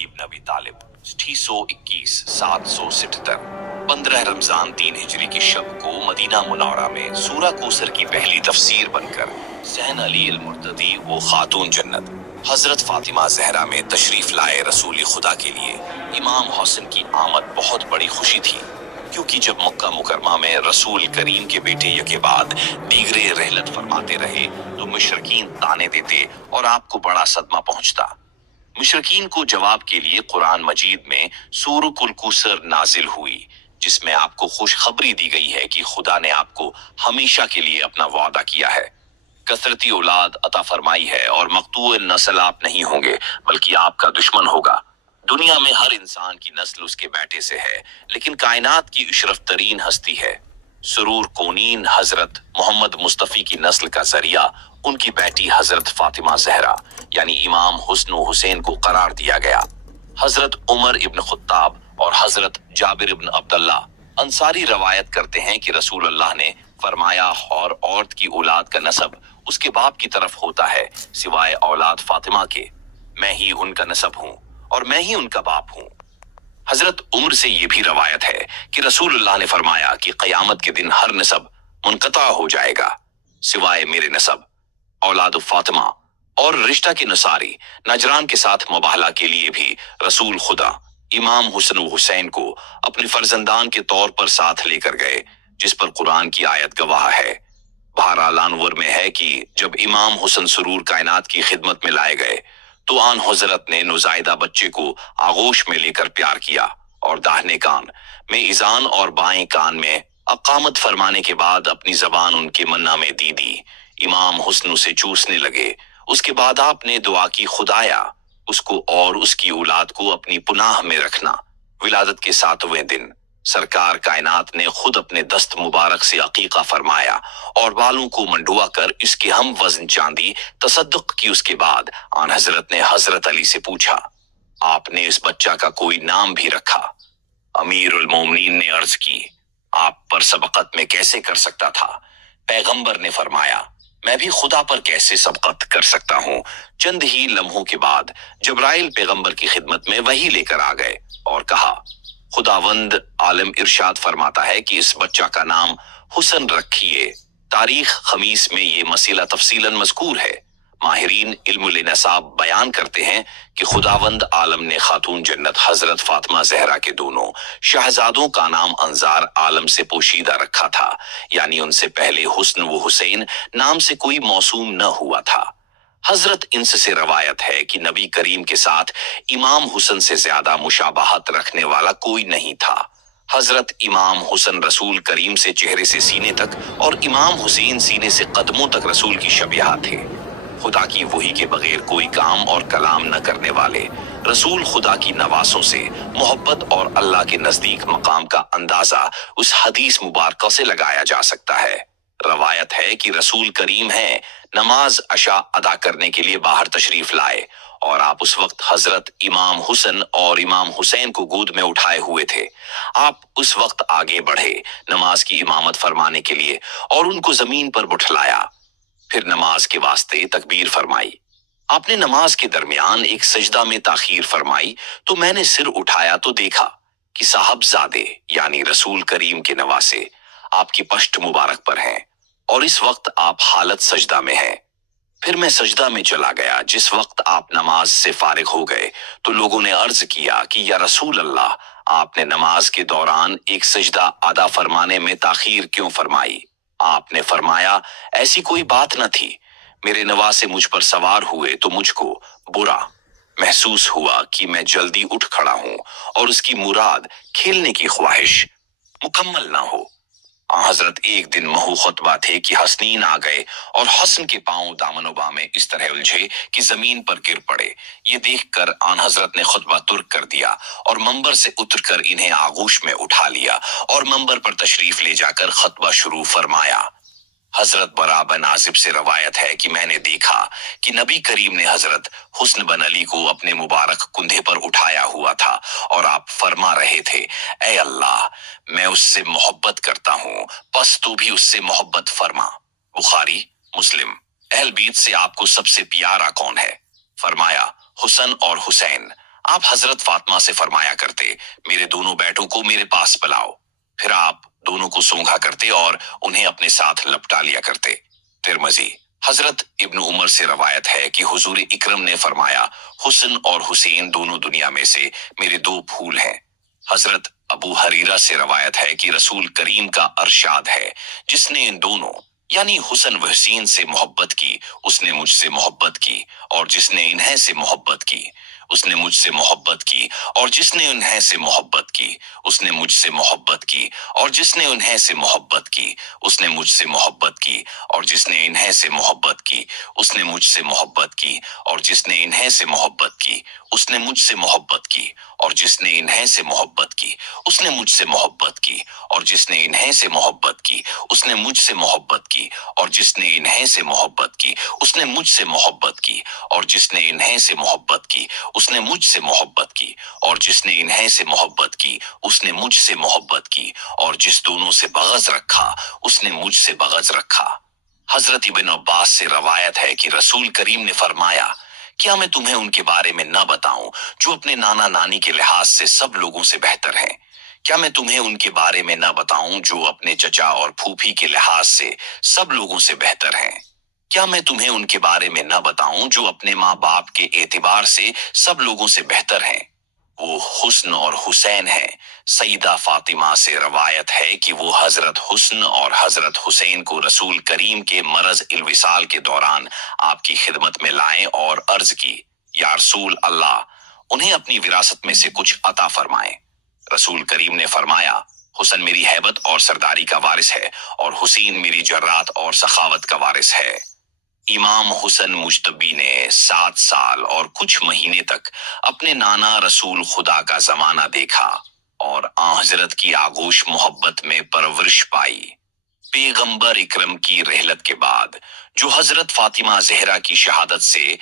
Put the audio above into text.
अली इब्न अबी तालिब 621 777 15 रमजान 3 हिजरी की शब को Medina Munawwara में सूरा कौसर की पहली तफसीर बनकर ज़ैन अली अल मुर्तदी वो खातून जन्नत हजरत फातिमा जहरा में तशरीफ लाए रसूल खुदा के लिए इमाम हुसैन की आमद बहुत बड़ी खुशी थी, क्योंकि जब मक्का मुकरमा में रसूल करीम के बेटे यके बाद दीगरे रहलत फरमाते रहे तो मुशरिकीन ताने देते और आपको बड़ा सदमा पहुंचता। मुशरिकीन को जवाब के लिए कुरान मजीद में सूरह कौसर नाजिल हुई, जिसमें आपको खुशखबरी दी गई है कि खुदा ने आपको हमेशा के लिए अपना वादा किया है, कसरती औलाद अता फरमाई है और मकतूए नस्ल आप नहीं होंगे बल्कि आपका दुश्मन होगा। दुनिया में हर इंसान की नस्ल उसके बेटे से है, लेकिन कायनात की अशरफ तरीन हस्ती है सुरूर कौनीन हजरत मोहम्मद मुस्तफ़ी की नस्ल का जरिया उनकी बेटी हजरत फातिमा जहरा यानी इमाम हुस्न व हुसैन को करार दिया गया। हजरत उमर इब्न खुत्ताब और हजरत जाबिर इब्न अब्दुल्ला अंसारी रवायत करते हैं कि रसूल अल्लाह ने फरमाया, और औरत की औलाद का नसब उसके बाप की तरफ होता है सिवाय औलाद फातिमा के। मैं ही उनका नसब हूँ और मैं ही उनका बाप हूँ। हजरत उम्र से ये भी रवायत है कि रसूल अल्लाह ने फरमाया कि क़यामत के दिन हर नसब मुनक़ता हो जाएगा सिवाय मेरे नसब औलाद फातिमा। और रिश्ता के नसारी नजरान के साथ मुबाहला के लिए भी रसूल खुदा इमाम हुसैन व हुसैन को अपने फर्जंदान के तौर पर साथ लेकर गए, जिस पर कुरान की आयत गवाह है। बहरहाल अनवर में है कि जब इमाम हुसैन सुरूर कायनात की खिदमत में लाए गए तो आन हजरत ने नुजायदा बच्चे को आगोश में लेकर प्यार किया और दाहिने कान में इजान और बाएं कान में अकामत फरमाने के बाद अपनी जबान उनके मन्ना में दी दी। इमाम हुस्न से चूसने लगे। उसके बाद आपने दुआ की, खुदाया उसको और उसकी औलाद को अपनी पुनाह में रखना। विलादत के 7वें दिन सरकार कायनात ने खुद अपने दस्त मुबारक से अकीका फरमाया और बालों को मंडुआ कर इसके हम वजन चांदी तसद्दुक की। उसके बाद आन हजरत ने हजरत अली से पूछा, आपने इस बच्चा का कोई नाम भी रखा? अमीरुल मोमिनीन ने अर्ज की, आप पर सबकत में कैसे कर सकता था? पैगंबर ने फरमाया, मैं भी खुदा पर कैसे सबकत कर सकता हूँ। चंद ही लम्हों के बाद जब्राइल पैगंबर की खिदमत में वही लेकर आ गए और कहा, खुदावंद आलम इरशाद फरमाता है कि इस बच्चा का नाम हुसन रखिए। तारीख खमीस में ये मसीला तफसीलन मज़कूर है। माहिरीन इल्मुल नसाब बयान करते हैं कि खुदावंद आलम ने खातून जन्नत हजरत फातिमा जहरा के दोनों शहजादों का नाम अंजार आलम से पोशीदा रखा था, यानी उनसे पहले हुस्न व हुसैन नाम से कोई मौसूम न हुआ था। हजरत इंस से रवायत है कि नबी करीम के साथ इमाम हुसैन से ज्यादा मुशाबहत रखने वाला कोई नहीं था। हजरत इमाम हुसैन रसूल करीम से चेहरे से सीने तक और इमाम हुसैन सीने से कदमों तक रसूल की शबिहा थे। खुदा की वही के बगैर कोई काम और कलाम न करने वाले रसूल खुदा की नवासों से मोहब्बत और अल्लाह के नजदीक मकाम का अंदाजा उस हदीस मुबारक से लगाया जा सकता है। रवायत है कि रसूल करीम हैं नमाज अशा अदा करने के लिए बाहर तशरीफ लाए और आप उस वक्त हजरत इमाम हुसैन और इमाम हुसैन को गोद में उठाए हुए थे। आप उस वक्त आगे बढ़े नमाज की इमामत फरमाने के लिए और उनको जमीन पर बुठलाया। फिर नमाज के वास्ते तकबीर फरमाई। आपने नमाज के दरमियान एक सजदा में ताखीर फरमाई तो मैंने सिर उठाया तो देखा कि साहबजादे यानी रसूल करीम के नवासे आपकी पश्त मुबारक पर हैं और इस वक्त आप हालत सजदा में हैं। फिर मैं सजदा में चला गया। जिस वक्त आप नमाज से फारिग हो गए तो लोगों ने अर्ज किया कि या रसूल अल्लाह, आपने नमाज के दौरान एक सजदा अदा फरमाने में ताखीर क्यों फरमाई? आपने फरमाया, ऐसी कोई बात न थी। मेरे नवासे मुझ पर सवार हुए तो मुझको बुरा महसूस हुआ कि मैं जल्दी उठ खड़ा हूं और उसकी मुराद खेलने की ख्वाहिश मुकम्मल ना हो। हजरत एक दिन महू खुतबा थे कि हसनीन आ गए और हसन के पांव दामनोबा में इस तरह उलझे कि जमीन पर गिर पड़े। ये देखकर आन हजरत ने खुतबा तुर्क कर दिया और मंबर से उतरकर इन्हें आगोश में उठा लिया और मंबर पर तशरीफ ले जाकर खुतबा शुरू फरमाया। हजरत बरा बिन आजिब से रवायत है कि मैंने देखा कि नबी करीम ने हजरत हुस्न बिन अली को अपने मुबारक कुंधे पर उठाया हुआ था और आप फरमा रहे थे, ऐ अल्लाह, मैं उससे मोहब्बत करता हूँ, बस तू भी उससे मोहब्बत फरमा। बुखारी मुस्लिम। अहल बीत से आपको सबसे प्यारा कौन है? फरमाया, हुसन और हुसैन। आप हजरत फातिमा से फरमाया करते, मेरे दोनों बेटों को मेरे पास बुलाओ। फिर आप दोनों को सूंघा करते और उन्हें अपने साथ लपटा लिया करते। तिरमिज़ी। हजरत इब्न उमर से रवायत है कि हुजूर इकरम ने फरमाया, हुस्न और हुसैन दोनों दुनिया में से मेरे दो फूल हैं। हजरत अबू हरीरा से रवायत है कि रसूल करीम का अरशाद है, जिसने इन दोनों यानी हुसन व हसीन से मोहब्बत की, उसने मुझसे मोहब्बत की, और जिसने इन्हें से मोहब्बत की, उसने मुझसे मोहब्बत की, और जिसने उन्हें से मोहब्बत की, उसने मुझसे मोहब्बत की, और जिसने उन्हें से मोहब्बत की, उसने मुझसे मोहब्बत की, और जिसने इन्हें से मोहब्बत की, उसने मुझसे मोहब्बत की, और जिसने इन्हें से मोहब्बत की, उसने मुझसे मोहब्बत की, और जिसने इन्हें से मोहब्बत की, उसने मुझसे मोहब्बत की, और जिसने इन्हें से मोहब्बत की, उसने मुझसे मोहब्बत की, और जिसने इन्हें से मोहब्बत की, उसने मुझसे मोहब्बत की, और जिसने इन्हें से मोहब्बत की, उसने मुझसे मोहब्बत की, और जिसने इन्हें से मोहब्बत की, उसने मुझसे मोहब्बत की, और जिस दोनों से बग़ज़ रखा, उसने मुझसे बग़ज़ रखा। हजरत इब्न अब्बास से रवायत है कि रसूल करीम ने फरमाया, क्या मैं तुम्हें उनके बारे में न बताऊं जो अपने नाना नानी के लिहाज से सब लोगों से बेहतर हैं? क्या मैं तुम्हें उनके बारे में न बताऊं जो अपने चचा और फूफी के लिहाज से सब लोगों से बेहतर हैं? क्या मैं तुम्हें उनके बारे में न बताऊं जो अपने माँ बाप के एतबार से सब लोगों से बेहतर हैं? वो हुस्न और हुसैन है। सईदा फातिमा से रवायत है कि वो हजरत हुस्न और हजरत हुसैन को रसूल करीम के मरज इल्विसाल के दौरान आपकी खिदमत में लाएं और अर्ज की, या रसूल अल्लाह, उन्हें अपनी विरासत में से कुछ अता फरमाएं। रसूल करीम ने फरमाया, हुसन मेरी हैबत और सरदारी का वारिस है, और हुसैन मेरी जर्रात और सखावत का वारिस है। इमाम हुसन मुज्तबी ने 7 साल और कुछ महीने तक अपने नाना रसूल खुदा का जमाना देखा और आ हजरत की आगोश मोहब्बत में परवरिश पाई। पैगंबर इकरम की रहलत के बाद जो हजरत फातिमा जहरा की शहादत से